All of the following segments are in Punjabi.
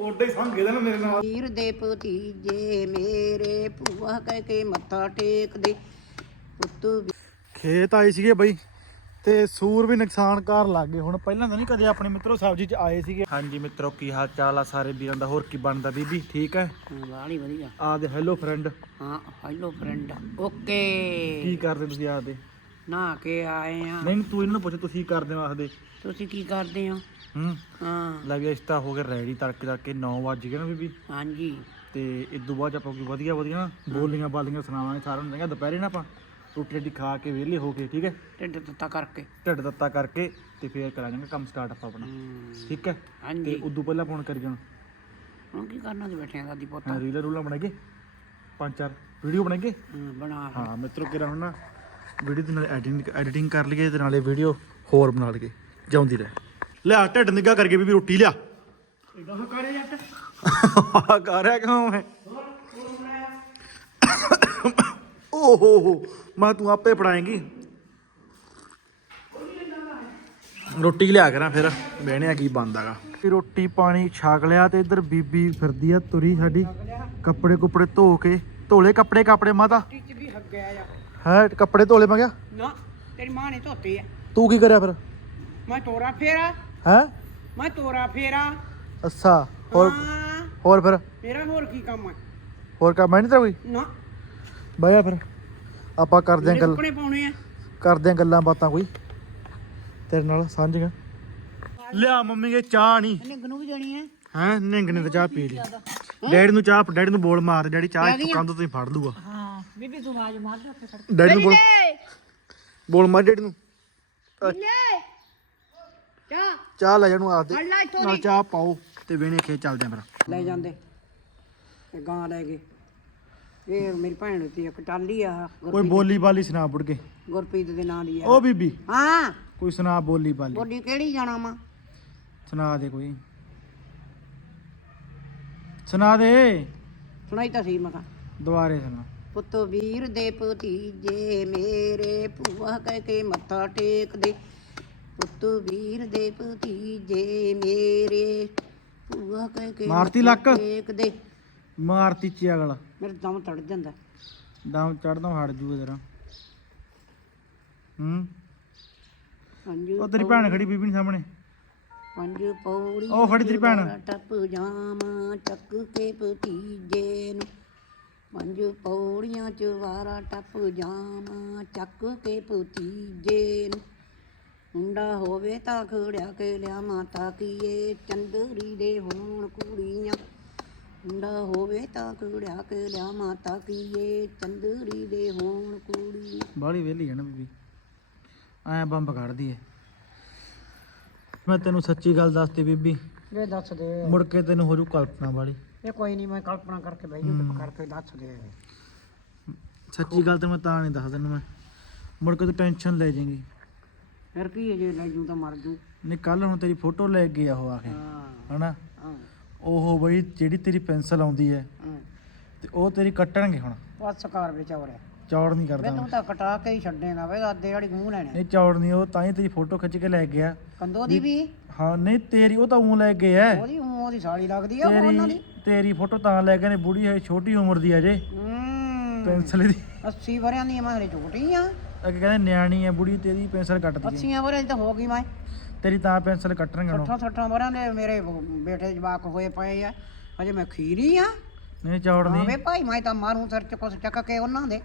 ਓਡੇ ਸੰਗੇ ਨਾ ਮੇਰੇ ਨਾਲ। ਵੀਰ ਦੇ ਭਤੀਜੇ ਮੇਰੇ ਭੂਆ ਕਹਿ ਕੇ ਮੱਥਾ ਟੇਕਦੇ। ਪੁੱਤ ਵੀ ਖੇਤ ਆਏ ਸੀਗੇ ਬਈ ਤੇ ਸੂਰ ਵੀ ਨੁਕਸਾਨ ਕਰ ਲੱਗ ਗਏ। ਹੁਣ ਪਹਿਲਾਂ ਤਾਂ ਨਹੀਂ ਕਦੇ ਆਪਣੇ ਮਿੱਤਰੋ ਸਬਜ਼ੀ 'ਚ ਆਏ ਸੀਗੇ। ਹਾਂਜੀ ਮਿੱਤਰੋ ਕੀ ਹਾਲ ਚਾਲ ਆ ਸਾਰੇ ਵੀਰਾਂ ਦਾ? ਹੋਰ ਕੀ ਬਣਦਾ ਬੀਬੀ? ਠੀਕ ਹੈ? ਵਾਲੀ ਵਧੀਆ। ਆਦੇ ਹੈਲੋ ਫਰੈਂਡ ਹਾਂ ਹੈਲੋ ਫਰੈਂਡ ਓਕੇ ਕੀ ਕਰਦੇ ਤੁਸੀਂ ਆਦੇ ਨਾ ਕੇ ਆਏ ਆ। ਨਹੀਂ ਨਹੀਂ, ਤੂੰ ਇਹਨਾਂ ਨੂੰ ਪੁੱਛ ਤੁਸੀਂ ਕੀ ਕਰਦੇ ਹੋ ਆਖਦੇ ਤੁਸੀਂ ਕੀ ਕਰਦੇ ਹੋ? ਹੂੰ? ਹਾਂ। ਲੈ ਵੀ ਇਸ ਤਾਂ ਹੋ ਗਏ ਰੈਡੀ ਤੜਕੇ ਤੜਕੇ 9 ਵਜ ਗਏ ਨਾ ਬੀਬੀ। ਹਾਂਜੀ। ਤੇ ਇਸ ਤੋਂ ਬਾਅਦ 'ਚ ਆਪਾਂ ਕੋਈ ਵਧੀਆ ਵਧੀਆ ਨਾ ਬੋਲੀਆਂ ਬਾਲੀਆਂ ਸੁਣਾਵਾਂਗੇ ਸਾਰਿਆਂ ਨੂੰ ਚੰਗਾ ਦੁਪਹਿਰੇ ਨਾ ਆਪਾਂ ਰੋਟੀ ਰੋਟੀ ਖਾ ਕੇ ਵਿਹਲੇ ਹੋ ਕੇ ਠੀਕ ਹੈ? ਢਿੱਡ ਤੱਤਾ ਕਰਕੇ। ਢਿੱਡ ਦਿੱਤਾ ਕਰਕੇ ਤੇ ਫੇਰ ਕਰਾਂਗੇ ਕੰਮ ਸਟਾਰਟ ਆਪਾਂ ਆਪਣਾ ਠੀਕ ਹੈ? ਤੇ ਹਾਂਜੀ। ਉਦੋਂ ਪਹਿਲਾਂ ਫੋਨ ਕਰੀ ਜਾਣਾ। ਹੁਣ ਕੀ ਕਰਨਾ ਤੇ ਬੈਠੇ ਆ ਦਾਦੀ ਪੁੱਤ? ਹਾਂ ਰੀਲਾਂ ਰੂਲਾਂ ਬਣਾਈਏ? ਪੰਜ ਚਾਰ ਵੀਡੀਓ ਬਣਾ। ਹਾਂ ਮਿੱਤਰੋ ਕਿਰਾ ਹੁਣ ਨਾ ਵੀਡੀਓ ਦੇ ਨਾਲ ਐਡੀਟਿੰਗ ਐਡੀਟਿੰਗ ਕਰ ਲਈਏ ਤੇ ਨਾਲੇ ਵੀਡੀਓ ਹੋਰ ਬਣਾ ਲਈਏ। ਜਾਉਂਦੀ ਰਹੇ। ਲਿਆ ਢਿੱਡ ਨਿੱਗਾ ਕਰਕੇ ਬੀਬੀ ਰੋਟੀ ਲਿਆ। ਇਹਦਾ ਕਰੇ ਜੱਟ। ਆ ਕਰ ਰਿਹਾ ਕਿਉਂ ਮੈਂ? ਓ ਹੋ ਹੋ ਮੈਂ ਤੂੰ ਆਪੇ ਫੜਾਏਂਗੀ। ਰੋਟੀ ਲਿਆ ਕਰਾਂ ਫਿਰ ਬਹਿਣਿਆ ਕੀ ਬੰਦਾਗਾ ਰੋਟੀ ਪਾਣੀ ਛਕ ਲਿਆ ਤੇ ਇੱਧਰ ਬੀਬੀ ਫਿਰਦੀ ਆ ਤੁਰੀ ਸਾਡੀ। ਕੱਪੜੇ ਕੁਪੜੇ ਧੋ ਕੇ ਧੋਲੇ ਕੱਪੜੇ ਕੱਪੜੇ ਮਾਤਾ। ਟਿੱਚ ਵੀ ਹੱਗਿਆ ਆ। ਹੈ ਕੱਪੜੇ ਧੋਲੇ ਮੈਂ ਕਿਹਾ? ਨਾ ਤੇਰੀ ਮਾਂ ਨੇ ਧੋਤੇ ਆ। ਤੂੰ ਕੀ ਕਰਿਆ ਫਿਰ? ਮੈਂ ਤੋਰਾ ਫੇਰਾ। ਹੈ? ਮੈਂ ਤੋਰਾ ਫੇਰਾ। ਅੱਛਾ ਹੋਰ ਹਾਂ। ਹੋਰ ਫਿਰ? ਮੇਰਾ ਹੋਰ ਕੀ ਕੰਮ ਹੈ ਹੋਰ ਕੰਮ ਹੈ ਨਹੀਂ ਤੇਰਾ ਕੋਈ? ਨਾ। ਬਹਿ ਜਾ ਫਿਰ। ਆਪਾਂ ਕਰਦੇ ਆਂ ਮੇਰੇ ਗੱਲ ਕੱਪੜੇ ਪਾਉਣੇ ਆ। ਕਰਦੇ ਆਂ ਗੱਲਾਂ ਬਾਤਾਂ ਕੋਈ। ਤੇਰੇ ਨਾਲ ਸਾਂਝੀਆਂ ਲਿਆ ਮੰਮੀ ਕੇ ਚਾਹ ਨਹੀਂ ਨਿੰਗ ਨੂੰ ਵੀ ਦੇਣੀ ਹੈ ਹੈ ਨਿੰਗ ਨੇ ਤਾਂ ਚਾਹ ਪੀ ਲਈ। ਡੈਡੀ ਨੂੰ ਚਾਹ ਡੈਡੀ ਨੂੰ ਬੋਲ ਮਾਰ ਡੈਡੀ ਚਾਹ ਇੱਥੋਂ ਕੰਧ ਤੋਂ ਹੀ ਫੜ ਲੂਗਾ। ਬੀਬੀ ਤੂੰ ਆਜ ਮਾਰ ਕੇ। ਖੜ ਡੈਡੀ ਨੂੰ ਬੋਲ। ਬੋਲ ਮਾਰ ਡੈਡੀ ਨੂੰ। ਲੈ। ਚਾ ਚਾਹ ਲੈ ਜਾਣੂ ਆਖ ਦੇ। ਫੜ ਲੈ ਇੱਥੋਂ ਨਾਲ ਚਾਹ ਪਾਓ ਤੇ ਵੇਣੇ ਖੇ ਚੱਲਦੇ ਆਂ ਫਿਰ। ਲੈ ਜਾਂਦੇ। ਇਹ ਗਾਂ ਲੈ ਗਏ। ਇਹ ਮੇਰੀ ਭੈਣ ਦੀ ਇੱਕ ਟਾਲੀ ਆ ਕੋਈ ਬੋਲੀ ਬਾਲੀ ਸੁਣਾ ਬੁੜ ਕੇ। ਗੁਰਪ੍ਰੀਤ ਦੇ ਨਾਂ ਦੀ ਆ। ਓ ਬੀਬੀ। ਹਾਂ। ਕੋਈ ਸੁਣਾ ਬੋਲੀ ਬਾਲੀ। ਬੋਡੀ ਕਿਹੜੀ ਜਾਣਾ ਵਾ? ਸੁਣਾ ਦੇ ਕੋਈ। ਸੁਣਾ ਦੇ। ਸੁਣਾਈ ਤਾਂ ਸੀ ਮੈਂ ਕਿਹਾ। ਦੁਬਾਰੇ ਸੁਣਾ। ਪੁੱਤ ਵੀਰ ਦੇ ਭਤੀਜੇ ਮੇਰੇ ਭੂਆ ਕਹਿ ਕੇ ਮੱਥਾ ਟੇਕਦੇ। ਪੁੱਤ ਵੀਰ ਦੇ ਭਤੀਜੇ ਮੇਰੇ ਭੂਆ ਕਹਿ ਕੇ ਮਾਰਤੀ ਮੱਥਾ ਲੱਕ? ਟੇਕਦੇ। ਮਾਰਤੀ ਚਿਆਗਲ। ਮੇਰੇ ਦਮ ਤੜ ਜਾਂਦਾ। ਦਮ ਚੜਦਾ ਹਟ ਜੂਗਾ ਤੇਰਾ। ਹੂੰ? ਹਾਂਜੀ ਉਹ ਤੇਰੀ ਭੈਣ ਖੜੀ ਬੀਬੀ ਨੀ ਸਾਹਮਣੇ। ਪੰਜ ਪੌੜੀ ਉਹ ਖੜੀ ਤੇਰੀ ਭੈਣ। ਟੱਪ ਜਾਵਾਂ ਚੱਕ ਕੇ ਭਤੀਜੇ ਨੂੰ। ਪੰਜ ਪੌੜੀਆਂ ਚ ਵਾਰਾ ਟੱਪ ਜਾਵਾਂ ਚੱਕ ਕੇ ਭਤੀਜੇ ਨੂੰ। ਮੁੰਡਾ ਹੋਵੇ ਤਾਂ ਖੜਿਆ ਕੇ ਲਿਆਵਾਂ ਤਾਂ ਕੀਏ ਚੰਦਰੀ ਦੇ ਹੋਣ ਕੁੜੀਆਂ। ਮੁੰਡਾ ਹੋਵੇ ਤਾਂ ਖੜਿਆ ਕੇ ਲਿਆਵਾਂ ਤਾਂ ਕੀਏ ਚੰਦਰੀ ਦੇ ਹੋਣ ਕੁੜੀਆਂ। ਬਾਹਲੀ ਵੇਲੀ ਹੈ ਨਾ ਬੀਬੀ। ਐ ਬੰਬ ਕੱਢਦੀ ਏ ਮੈਂ ਤੈਨੂੰ ਸੱਚੀ ਗੱਲ ਦੱਸਤੀ ਬੀਬੀ। ਇਹ ਦੱਸ ਦੇ। ਮੁੜ ਕੇ ਤੈਨੂੰ ਹੋ ਜੂ ਕਲਪਨਾ ਵਾਲੀ। ਇਹ ਕੋਈ ਨਹੀਂ ਮੈਂ ਕਲਪਨਾ ਕਰਕੇ ਬਹਿ ਜੂ ਕਰਕੇ ਦੱਸ ਦੇ। ਸੱਚੀ ਗੱਲ ਤੇ ਮੈਂ ਤਾਂ ਨਹੀਂ ਦੱਸ ਮੈਂ। ਮੁੜ ਕੇ ਤੂੰ ਟੈਨਸ਼ਨ ਲੈ ਜਾਏਂਗੀ। ਫਿਰ ਕੀ ਹੈ ਜੇ ਲੈ ਜੂ ਤਾਂ ਮਰ ਜੂ ਨਹੀਂ ਕੱਲ ਹੁਣ ਤੇਰੀ ਫੋਟੋ ਲੈ ਕੇ ਆ ਉਹ ਆ ਕੇ ਹਾਂ। ਹਨਾ? ਹਾਂ। ਉਹ ਬਈ ਜਿਹੜੀ ਤੇਰੀ ਪੈਨਸਲ ਆਉਂਦੀ ਹੈ ਹਾਂ। ਤੇ ਉਹ ਤੇਰੀ ਕੱਟਣਗੇ ਹੁਣ। ਬਸ ਕਾਰ ਵਿੱਚ ਔਰਿਆ ਚੌੜ ਨਹੀਂ ਕਰਦਾ ਮੈਂ। ਤਾਂ ਕਟਾ ਕੇ ਹੀ ਛੱਡੇਗਾ ਵੇ ਅੱਧੇ ਵਾਲੀ ਮੂੰਹ ਲੈਣੇ। ਨਹੀਂ ਚੌੜ ਨਹੀਂ ਉਹ ਤਾਂ ਹੀ ਤੇਰੀ ਫੋਟੋ ਖਿੱਚ ਕੇ ਲੈ ਗਿਆ। ਕੰਦੋ ਦੀ ਵੀ? ਹਾਂ ਨਹੀਂ ਤੇਰੀ ਉਹ ਤਾਂ ਉਂ ਲੈ ਐ ਉਹਦੀ ਊਂ ਉਹਦੀ ਸਾਲੀ ਲੱਗਦੀ ਆ ਉਹ ਉਹਨਾਂ ਦੀ। ਤੇਰੀ ਫੋਟੋ ਤਾਂ ਲੈ ਗਏ ਨੇ ਬੁੜੀ ਹੈ ਛੋਟੀ ਉਮਰ ਦੀ ਅਜੇ ਪੈਨਸਲ ਦੀ। 80 ਵਰਿਆਂ ਦੀ ਮੈਂ ਹਲੇ ਛੋਟੀ ਆ। ਅੱਗੇ ਕਹਿੰਦੇ ਨਿਆਣੀ ਹੈ ਬੁੜੀ ਤੇਰੀ ਪੈਨਸਲ ਕੱਟਦੀ ਹੈ 80 ਵਰਿਆਂ ਦੀ ਤਾਂ ਹੋ ਗਈ ਮੈਂ। ਤੇਰੀ ਤਾਂ ਪੈਨਸਲ ਕੱਟਣਗੇ ਹੁਣ 60 60 ਵਰਿਆਂ ਦੇ ਮੇਰੇ ਬੇਟੇ ਜਵਾਕ ਹੋਏ ਪਏ ਆ। ਅਜੇ ਮੈਂ ਖੀਰੀ ਆ। ਨਹੀਂ ਚੌੜ ਨਹੀਂ। ਵੇ ਭਾਈ ਮੈਂ ਤਾਂ ਮਾਰੂ ਸਿਰ ਚ ਕੁਛ ਚੱਕ ਕੇ ਉਹਨਾਂ ਦੇ।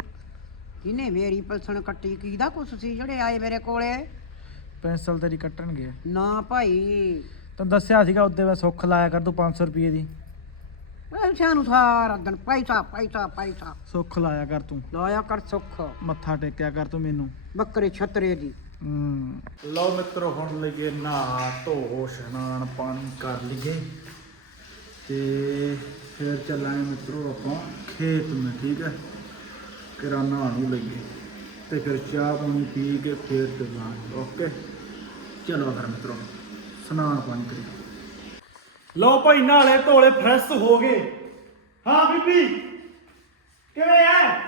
ਜਿਹਨੇ ਮੇਰੀ ਪਲਸਣ ਕੱਟੀ? ਕੀਦਾ ਕੁਛ ਸੀ ਜਿਹੜੇ ਆਏ ਮੇਰੇ ਕੋਲੇ? ਪੈਨਸਲ ਤੇਰੀ ਕੱਟਣਗੇ। ਨਾ ਭਾਈ। ਤੈਨੂੰ ਦੱਸਿਆ ਸੀਗਾ ਉੱਤੇ ਮੈਂ ਸੁੱਖ ਲਾਇਆ ਕਰ ਤੂੰ 500 ਰੁਪਏ ਦੀ। ਪੈਸਿਆਂ ਨੂੰ ਸਾਰਾ ਦਿਨ ਪੈਸਾ ਪੈਸਾ ਪੈਸਾ। ਸੁੱਖ ਲਾਇਆ ਕਰ ਤੂੰ। ਲਾਇਆ ਕਰ ਸੁੱਖ। ਮੱਥਾ ਟੇਕਿਆ ਕਰ ਤੂੰ ਮੈਨੂੰ। ਬੱਕਰੇ ਛਤਰੇ ਦੀ। ਹੂੰ। ਲਓ ਮਿੱਤਰੋ ਹੁਣ ਲਈਏ ਨਹਾ ਧੋ ਇਸ਼ਨਾਨ ਪਾਣੀ ਕਰ ਲਈਏ। ਤੇ ਫਿਰ ਚੱਲਾਂਗੇ ਮਿੱਤਰੋ ਆਪਾਂ ਖੇਤ ਮੇ ਠੀਕ ਹੈ? ਕਿਰਾਨਾ ਨੂੰ ਲਈਏ। ਤੇ ਫਿਰ ਚਾਹ ਪਾਣੀ ਪੀ ਕੇ ਫਿਰ ਚੱਲਾਂਗੇ ਓਕੇ? ਚਲੋ ਫਿਰ ਮਿੱਤਰੋ ਇਸ਼ਨਾਨ ਪਾਣੀ ਕਰੀਏ। ਲਓ ਭਾਈ ਨਾਲੇ ਧੋਲੇ ਫਰੈਸ਼ ਹੋ ਗਏ। ਹਾਂ ਬੀਬੀ ਕਿਵੇਂ ਐ?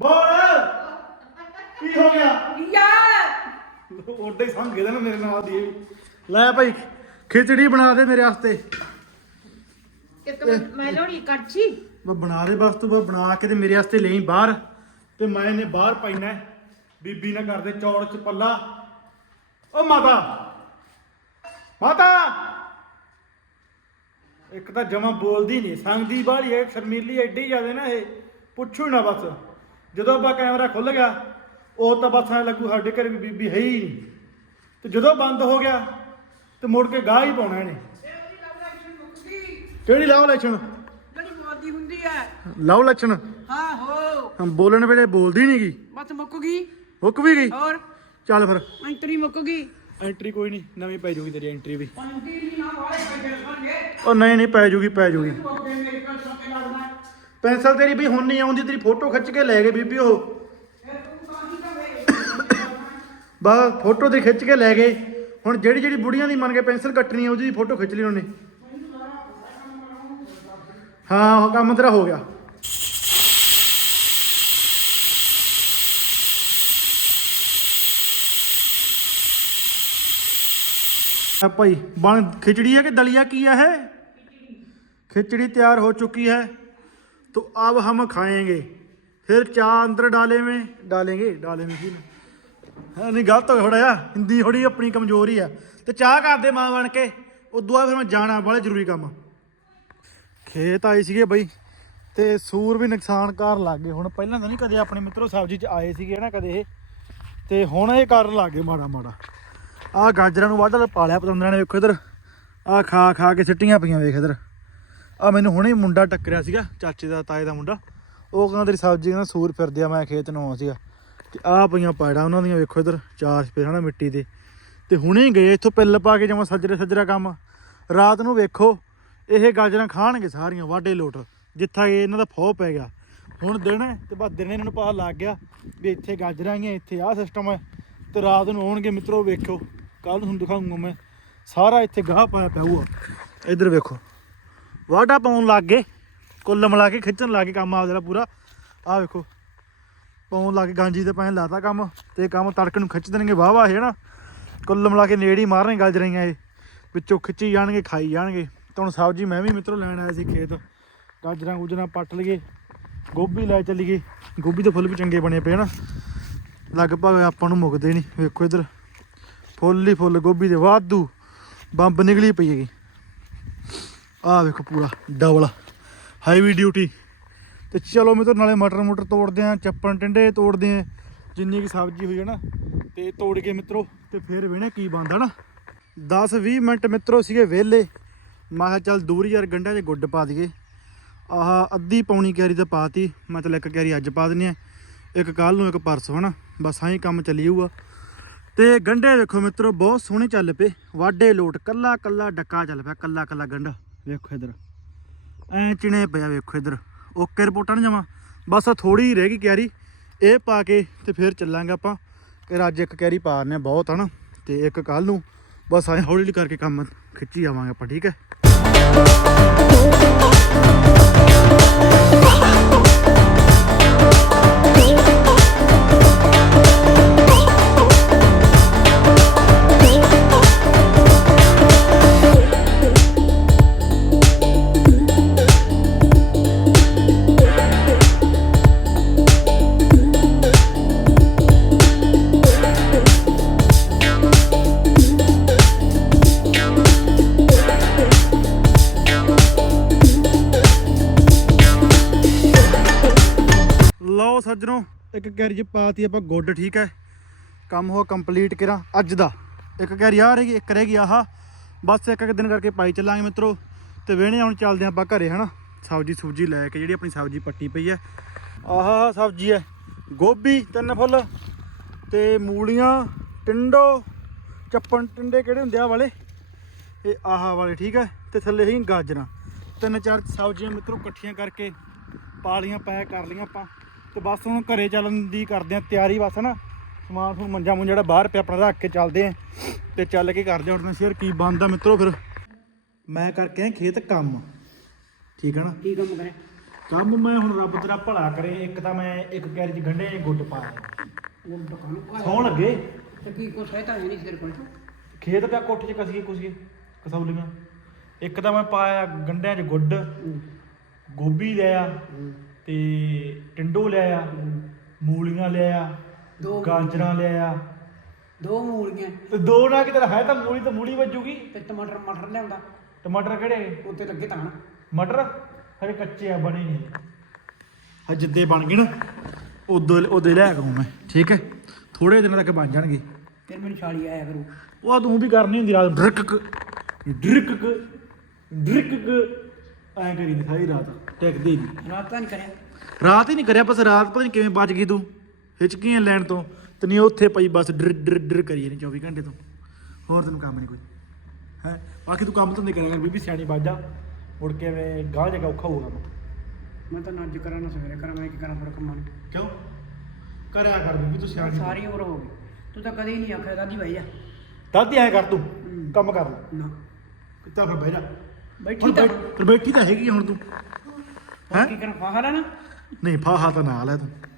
ਬੋਲ। ਕੀ ਹੋ ਗਿਆ? ਓਡੇ ਸੰਗੇ ਦਾ ਨਾ ਮੇਰੇ ਨਾਲ ਦੀ ਇਹ। ਵੀ। ਲੈ ਭਾਈ ਖਿਚੜੀ ਬਣਾ ਦੇ ਮੇਰੇ ਵਾਸਤੇ। ਇੱਕ ਮੈਂ- ਲਾਉਣੀ ਕੜਛੀ? ਮੈਂ ਬਣਾ ਦੇ ਬਸ ਤੂੰ ਬਸ ਬਣਾ ਕੇ ਤੇ ਮੇਰੇ ਵਾਸਤੇ ਲਈ ਬਾਹਰ। ਤੇ ਮੈਂ ਇਹਨੇ ਬਾਹਰ ਪੈਣਾ ਹੈ। ਬੀਬੀ ਨਾ ਕਰਦੇ ਚੌੜ ਚ ਪੱਲਾ। ਓ ਮਾਤਾ। ਮਾਤਾ! ਇੱਕ ਤਾਂ ਜਮਾ ਬੋਲਦੀ ਨਹੀਂ ਸੰਗਦੀ ਬਾਹਲੀ ਹੈ ਸ਼ਰਮੀਲੀ ਐਡੀ ਜ਼ਿਆਦੇ ਨਾ ਇਹ ਪੁੱਛੋ ਨਾ ਬਸ। ਜਦੋਂ ਆਪਾਂ ਕੈਮਰਾ ਖੁੱਲ ਗਿਆ ਉਹ ਤਾਂ ਬਸ ਐ ਲੱਗੂ ਸਾਡੇ ਘਰੇ ਵੀ ਬੀਬੀ ਹੈ ਹੀ ਨਹੀਂ। ਤੇ ਜਦੋਂ ਬੰਦ ਹੋ ਗਿਆ ਤੇ ਮੁੜ ਕੇ ਗਾਹ ਹੀ ਪਾਉਣਾ ਇਹਨੇ ਕਿਹੜੀ ਲਾਓ ਲੱਛਣ? ਜਿਹੜੀ ਬੋਲਦੀ ਹੁੰਦੀ ਹੈ ਲਾਓ ਲੱਛਣ। ਹਾਂ ਹੋ ਹਮ ਬੋਲਣ ਵੇਲੇ ਬੋਲਦੀ ਨਹੀਂਗੀ ਬਸ ਮੁੱਕ ਗਈ। ਹੁੱਕ ਵੀ ਗਈ। ਹੋਰ? ਚੱਲ ਫਿਰ। ਐਂਟਰੀ ਮੁੱਕ ਗਈ। ਐਂਟਰੀ ਕੋਈ ਨਹੀਂ ਨਵੀਂ ਪੈ ਜੂਗੀ ਤੇਰੀ ਐਂਟਰੀ ਵੀ। ਪੰਡੀ ਵੀ ਨਾ ਵਾਲੇ ਪੈਸੇ ਲੱਗਣਗੇ ਉਹ ਨਹੀਂ ਨਹੀਂ ਪੈ ਜੂਗੀ ਪੈ ਜੂਗੀ। ਤੂੰ ਅੱਗੇ ਮੇਰੇ ਕੋਲ ਸੋਕੇ ਲੱਗਣਾ। ਪੈਨਸਲ ਤੇਰੀ ਵੀ ਹੁਣ ਨਹੀਂ ਆਉਂਦੀ ਤੇਰੀ ਫੋਟੋ ਖਿੱਚ ਕੇ ਲੈ ਗਏ ਬੀਬੀ ਉਹ। ਫਿਰ ਤੂੰ ਤਾਂ ਹੀ ਕਰੇ ਬਸ ਫੋਟੋ ਤੇ ਖਿੱਚ ਕੇ ਲੈ ਗਏ ਹੁਣ ਜਿਹੜੀ ਜਿਹੜੀ ਬੁੜੀਆਂ ਦੀ ਮੰਨ ਕੇ ਪੈਨਸਲ ਕੱਟਣੀ ਆ ਉਹਦੀ ਫੋਟੋ ਖਿੱਚ ਲਈ ਉਹਨੇ। ਹਾਂ ਉਹ ਕੰਮ ਤੇਰਾ ਹੋ ਗਿਆ। ਆ ਭਾਈ ਬਣ ਖਿਚੜੀ ਹੈ ਕਿ ਦਲੀਆ ਕੀ ਹੈ ਇਹ खिचड़ी तैयार हो चुकी है तो अब हम खाएंगे फिर चाह अंदर डाले में डालेंगे डाले में की ਹਾਂ ਨਹੀਂ ਗਲਤ ਹੋ ਗਿਆ ਥੋੜਾ ਜਿਹਾ ਹਿੰਦੀ ਥੋੜੀ ਆਪਣੀ ਕਮਜ਼ੋਰੀ ਆ ਤੇ ਚਾਹ ਕਰਦੇ ਮਾਂ ਬਣ ਕੇ ਉਦੋਂ ਬਾਅਦ ਫਿਰ ਮੈਂ ਜਾਣਾ ਬੜਾ ਜ਼ਰੂਰੀ ਕੰਮ ਖੇਤ ਆਏ ਸੀਗੇ ਬਈ ਤੇ ਸੂਰ ਵੀ ਨੁਕਸਾਨ ਕਰਨ ਲੱਗ ਗਏ ਹੁਣ ਪਹਿਲਾਂ ਤਾਂ ਨਹੀਂ ਕਦੇ ਆਪਣੇ ਮਿੱਤਰੋ ਸਬਜ਼ੀ 'ਚ ਆਏ ਸੀਗੇ ਨਾ ਕਦੇ ਇਹ ਤੇ ਹੁਣ ਇਹ ਕਰਨ ਲੱਗ ਗਏ ਮਾੜਾ ਮਾੜਾ ਆਹ ਗਾਜਰਾਂ ਨੂੰ ਵਾਢਾ ਪਾਲਿਆ ਪਤੰਦਰਾਂ ਨੇ, ਵੇਖੋ ਇਧਰ। ਆਹ ਖਾ ਖਾ ਕੇ ਸਿੱਟੀਆਂ ਪਈਆਂ, ਵੇਖ ਇਧਰ। ਆ ਮੈਨੂੰ ਹੁਣੇ ਮੁੰਡਾ ਟੱਕਰਿਆ ਸੀਗਾ, ਚਾਚੇ ਦਾ, ਤਾਏ ਦਾ ਮੁੰਡਾ। ਉਹ ਕਹਿੰਦਾ, ਤੇਰੀ ਸਬਜ਼ੀ ਕਹਿੰਦਾ ਸੂਰ ਫਿਰਦੇ ਆ, ਮੈਂ ਖੇਤ ਨੂੰ ਆਉਂ ਸੀਗਾ। ਤੇ ਆ ਪਈਆਂ ਪਾੜਾ ਉਹਨਾਂ ਦੀਆਂ, ਵੇਖੋ ਇਧਰ ਚਾਸ਼ ਸਪੇਰ ਹਨਾ ਮਿੱਟੀ ਦੇ। ਤੇ ਹੁਣੇ ਗਏ, ਇੱਥੋਂ ਪਿੱਲ ਪਾ ਕੇ ਜਮਾ ਸੱਜਰੇ ਸੱਜਰਾ ਕੰਮ। ਰਾਤ ਨੂੰ ਵੇਖੋ, ਇਹ ਗਾਜਰਾਂ ਖਾਣਗੇ ਸਾਰੀਆਂ, ਵਾਢੇ ਲੋਟ, ਜਿੱਥਾ ਇਹ ਇਹਨਾਂ ਦਾ ਫੋਹ ਪੈ ਗਿਆ। ਹੁਣ ਦਿਨ ਹੈ ਤੇ ਬਸ ਦਿਨੇ ਇਹਨਾਂ ਨੂੰ ਪਤਾ ਲੱਗ ਗਿਆ ਵੀ ਇੱਥੇ ਗਾਜਰਾਂ ਆਈਆਂ, ਇੱਥੇ ਆਹ ਸਿਸਟਮ ਹੈ। ਤੇ ਰਾਤ ਨੂੰ ਆਉਣਗੇ, ਮਿੱਤਰੋ ਵੇਖੋ ਕੱਲ ਨੂੰ ਤੁਹਾਨੂੰ ਦਿਖਾਉਂਗਾ ਮੈਂ। ਸਾਰਾ ਇੱਥੇ ਗਾਹ ਪਾਇਆ ਪਿਆ ਹੋਊਗਾ ਇੱਧਰ ਵੇਖੋ। ਵਾਢਾ ਪਾਉਣ ਲੱਗ ਗਏ। ਕੁੱਲ ਮਿਲਾ ਕੇ ਖਿੱਚਣ ਲੱਗ ਗਏ ਕੰਮ ਆਪਦਾ ਪੂਰਾ। ਆਹ ਵੇਖੋ। ਪਾਉਣ ਲੱਗ ਕੇ ਗਾਂਜੀ ਤੇ ਪੈਣ ਲਾਤਾ ਕੰਮ ਤੇ ਕੰਮ ਤੜਕ ਨੂੰ ਖਿੱਚ ਦੇਣਗੇ। ਵਾਹ ਵਾਹ ਹੈ ਨਾ ਕੁੱਲ ਮਿਲਾ ਕੇ ਨੇੜੇ ਹੀ ਮਾਰਨੇ ਗਾਜਰਾਂ ਇਹ। ਵਿੱਚੋਂ ਖਿੱਚੀ ਜਾਣਗੇ, ਖਾਈ ਜਾਣਗੇ। ਤਾਂ ਹੁਣ ਸਬਜ਼ੀ ਮੈਂ ਵੀ ਮਿੱਤਰੋ ਲੈਣ ਆਇਆ ਸੀ ਖੇਤ। ਗਾਜਰਾਂ ਗੁਜਰਾਂ ਪੱਟ ਲਈਏ। ਗੋਭੀ ਲੈ ਚੱਲੀਏ। ਗੋਭੀ ਦੇ ਫੁੱਲ ਵੀ ਚੰਗੇ ਬਣੇ ਪਏ ਨਾ ਲਗਭਗ ਆਪਾਂ ਨੂੰ ਮੁੱਕਦੇ ਨਹੀਂ। ਵੇਖੋ ਇਧਰ। ਫੁੱਲ ਹੀ ਫੁੱਲ ਗੋਭੀ ਦੇ ਵਾਧੂ ਬੰਬ ਨਿਕਲੀ ਪਈ ਹੈਗੀ। ਆਹ ਵੇਖੋ ਪੂਰਾ ਡਬਲ ਹਾਈਵੀ ਡਿਊਟੀ ਤੇ ਚਲੋ ਮੈਂ ਨਾਲੇ ਮਟਰ ਮੁਟਰ ਤੋੜਦੇ ਆ, ਚੱਪਣ ਟਿੰਡੇ ਤੋੜਦੇ ਆ, ਜਿੰਨੀ ਕੀ ਸਬਜ਼ੀ ਹੋਈ ਹੈ ਨਾ, ਤੇ ਤੋੜ ਕੇ ਮਿੱਤਰੋ, ਤੇ ਫਿਰ ਵੇਣੇ ਕੀ ਬਣਦਾ ਨਾ। 10 20 ਮਿੰਟ ਮਿੱਤਰੋ ਸੀਗੇ ਵਿਹਲੇ। ਮੈਂ ਕਿਹਾ ਚੱਲ ਦੂਰ ਯਾਰ ਗੰਢਾਂ 'ਚ ਗੁੱਡ ਪਾ ਦਈਏ। ਆਹ ਅੱਧੀ ਪੌਣੀ ਕੈਰੀ ਤਾਂ ਪਾਤੀ ਮਤਲਬ ਇੱਕ ਕੈਰੀ ਅੱਜ ਪਾ ਦਿੰਨੇ ਆ, ਇੱਕ ਕੱਲ ਨੂੰ ਇੱਕ ਪਰਸੋਂ, ਹਨਾ। ਬਸ ਆਹੀ ਕੰਮ ਚੱਲੀ ਜਾਊਗਾ। ਤੇ ਗੰਢੇ ਵੇਖੋ ਮਿੱਤਰੋ, ਬਹੁਤ ਸੋਹਣੇ ਚੱਲ ਪਏ। ਵਾਢੇ ਲੋਟ, ਕੱਲਾ ਕੱਲਾ ਡੱਕਾ ਚੱਲ ਪਿਆ, ਕੱਲਾ ਕੱਲਾ ਗੰਢਾ। ਵੇਖੋ ਇਧਰ। ਐ ਚਿਣੇ ਪਿਆ, ਵੇਖੋ ਇਧਰ। ਓਕੇ ਰਿਪੋਰਟਾਂ ਨਾ ਜਾਵਾਂ ਬਸ ਆ ਥੋੜੀ ਰਹਿ ਗਈ ਕਿਆਰੀ। ਇਹ ਪਾ ਕੇ ਤੇ ਫਿਰ ਚੱਲਾਂਗੇ ਆਪਾਂ। ਕਿ ਅੱਜ ਇੱਕ ਕੈਰੀ ਪਾਰਨੇ ਬਹੁਤ, ਹਨਾ? ਤੇ ਇੱਕ ਕੱਲ ਨੂੰ। ਬਸ ਐ ਹੌਲੀ ਹੌਲੀ ਕਰਕੇ ਕੰਮ ਖਿੱਚੀ ਆਵਾਂਗੇ ਆਪਾਂ, ਠੀਕ ਹੈ? ਸੱਜਣੋ, ਇੱਕ ਕੈਰੀ ਚ ਪਾਤੀ ਆਪਾਂ ਗੁੱਡ, ਠੀਕ ਹੈ। ਕੰਮ ਹੋ ਕੰਪਲੀਟ ਕਰਾਂ ਅੱਜ ਦਾ। ਇੱਕ ਕੈਰੀ ਆ ਰਹੀ, ਇੱਕ ਰਹਿ ਗਈ, ਆਹ। ਬਸ ਇੱਕ ਇੱਕ ਦਿਨ ਕਰਕੇ ਪਾਈ ਚੱਲਾਂਗੇ ਮਿੱਤਰੋ। ਤੇ ਵੇਹਣੇ ਹੁਣ ਚੱਲਦੇ ਆਪਾਂ ਘਰੇ, ਹਨਾ। ਸਬਜੀ ਸੁਬਜੀ ਲੈ ਕੇ ਜਿਹੜੀ ਆਪਣੀ ਸਬਜੀ ਪੱਟੀ ਪਈ ਹੈ। ਆਹ, ਸਬਜੀ ਹੈ। ਗੋਭੀ, ਤਿੰਨ ਫੁੱਲ। ਤੇ ਮੂਲੀਆਂ, ਟਿੰਡੋ। ਚੱਪਣ ਟਿੰਡੇ ਕਿਹੜੇ ਹੁੰਦੇ ਆ ਵਾਲੇ? ਇਹ ਆਹ ਵਾਲੇ, ਠੀਕ ਹੈ। ਤੇ ਥੱਲੇ ਹੀ ਗਾਜਰਾਂ। ਤਿੰਨ ਚਾਰ ਸਬਜ਼ੀਆਂ ਮਿੱਤਰੋ ਇਕੱਠੀਆਂ ਕਰਕੇ ਪਾਲੀਆਂ ਪੈਕ ਕਰ ਲਈਆਂ ਆਪਾਂ। ਤੇ ਬਸ ਹੁਣ ਘਰੇ ਚੱਲਣ ਦੀ ਕਰਦੇ ਆ ਤਿਆਰੀ ਬਸ ਨਾ ਸਮਾਨ ਹੁਣ ਮੰਜਾ ਮੁੰਜਾ ਜਿਹੜਾ ਬਾਹਰ ਪਿਆ ਆਪਣਾ ਰੱਖ ਕੇ ਚੱਲਦੇ ਆ ਤੇ ਚੱਲ ਕੇ ਕਰਦੇ ਆ ਹੁਣ ਸ਼ੇਅਰ ਕੀ ਬਣਦਾ ਮਿੱਤਰੋ ਫਿਰ। ਮੈਂ ਕਰਕੇ ਆਇਆ ਖੇਤ ਕੰਮ। ਠੀਕ ਹੈ ਨਾ? ਕੀ ਕੰਮ ਕਰੇ ਕੰਮ ਮੈਂ ਹੁਣ ਰੱਬ ਤੇਰਾ ਭਲਾ ਕਰੇ ਇੱਕ ਤਾਂ ਮੈਂ ਇੱਕ ਕੈਰੀ ਚ ਗੰਢੇ ਗੁੱਡ ਪਾਇਆ ਉਹ ਦੁਕਾਨ ਪਾਇਆ ਸੌਣ ਲੱਗੇ? ਤੇ ਕੀ ਕੋ ਸਹਾਇਤਾ ਨਹੀਂ ਸਿਰ ਕੋਲ? ਖੇਤ ਪਿਆ ਕੋਠੇ ਚ ਕਸੀਏ ਕੁਸੀਏ ਕਸੌਲੀਆਂ। ਇੱਕ ਤਾਂ ਮੈਂ ਪਾਇਆ ਗੰਡਿਆਂ 'ਚ ਗੁੱਡ ਗੋਭੀ ਲਿਆ ਤੇ ਟਿੰਡੋ ਲਿਆ ਮੂਲੀਆਂ ਲਿਆ ਦੋ ਗਾਜਰਾਂ ਲਿਆ ਦੋ ਮੂਲੀਆਂ। ਤੇ ਦੋ ਨਾ ਕਿਤੇ ਹੈ ਤਾਂ ਮੂਲੀ ਤਾਂ ਮੂਲੀ ਵੱਜੂਗੀ? ਤੇ ਟਮਾਟਰ ਮਟਰ ਲਿਆਉਂਦਾ। ਟਮਾਟਰ ਕਿਹੜੇ? ਉੱਤੇ ਲੱਗੇ ਤਾਂ ਮਟਰ? ਹਰੇ ਕੱਚੇ ਆ ਬਣੇ ਨਹੀਂ। ਹਾਂ ਜਿੱਦੇ ਬਣ ਗਏ ਨਾ ਉਦੋਂ ਉਹਦੇ ਲੈ ਕਰੂੰ ਮੈਂ ਠੀਕ ਹੈ? ਥੋੜੇ ਦਿਨਾਂ ਤੱਕ ਬਣ ਜਾਣਗੇ। ਫਿਰ ਮੈਨੂੰ ਛਾਲੀ ਆਇਆ ਕਰੂ। ਉਹ ਤੂੰ ਵੀ ਕਰਨੀ ਹੁੰਦੀ ਰਾਤ ਡਰਕ ਡਰਕ ਡਰਕ ਐਂ ਕਰੀ ਦੀ ਸਾਰੀ ਰਾਤ। ਟੈਕਦੀ ਨਹੀਂ ਰਾਤ ਤਾਂ ਨਹੀਂ ਕਰਿਆ। ਰਾਤ ਹੀ ਨਹੀਂ ਕਰਿਆ ਬਸ ਰਾਤ ਪਤਾ ਨਹੀਂ ਕਿਵੇਂ ਬਚ ਗਈ ਤੂੰ। ਹਿਚਕੀਆਂ ਲੈਣ ਤੋਂ ਤੇ ਨਹੀਂ ਉੱਥੇ ਪਈ ਬਸ ਡਰ ਡਰ ਡਰ ਕਰੀ ਜਾਨੀ 24 ਘੰਟੇ ਤੋਂ। ਹੋਰ ਤੈਨੂੰ ਕੰਮ ਨਹੀਂ ਕੋਈ। ਹੈ? ਬਾਕੀ ਤੂੰ ਕੰਮ ਧੰਦੇ ਕਰਿਆ ਕਰ ਬੀਬੀ ਸਿਆਣੀ ਬਾਜਾ ਮੁੜ ਕੇ ਐਵੇਂ ਗਾਹ ਜਗਾ ਔਖਾ ਹੋਊਗਾ ਕੰਮ। ਮੈਂ ਤਾਂ ਨਾ ਅੱਜ ਕਰਾਂ ਨਾ ਸਵੇਰੇ ਕਰਾਂ ਮੈਂ ਕੀ ਕਰਾਂ ਥੋੜਾ ਕੰਮਾਂ ਨੂੰ। ਕਿਉਂ? ਕਰਿਆ ਕਰ ਬੀਬੀ ਤੂੰ ਸਿਆਣੀ ਸਾਰੀ ਉਮਰ ਹੋ ਗਈ। ਤੂੰ ਤਾਂ ਕਦੇ ਹੀ ਨਹੀਂ ਆਖਿਆ ਦਾਦੀ ਭਾਈ ਆ ਦਾਦੀ ਐਂ ਕਰ ਤੂੰ ਕੰਮ ਕਰ ਲੈ। ਨਾ। ਕਿੱਦਾਂ ਫਿਰ ਬਹਿ ਜਾ। ਬੈਠੀ ਤਾਂ। ਬੈਠ- ਤਾਂ ਹੈਗੀ ਆ ਹੁਣ ਤੂੰ। ਹੋਰ ਕੀ ਕਰਾਂ ਫਾਹਾ ਲੈਣਾ? ਨਹੀਂ ਫਾਹਾ ਤਾਂ ਨਾਲ ਹੈ ਤੂੰ।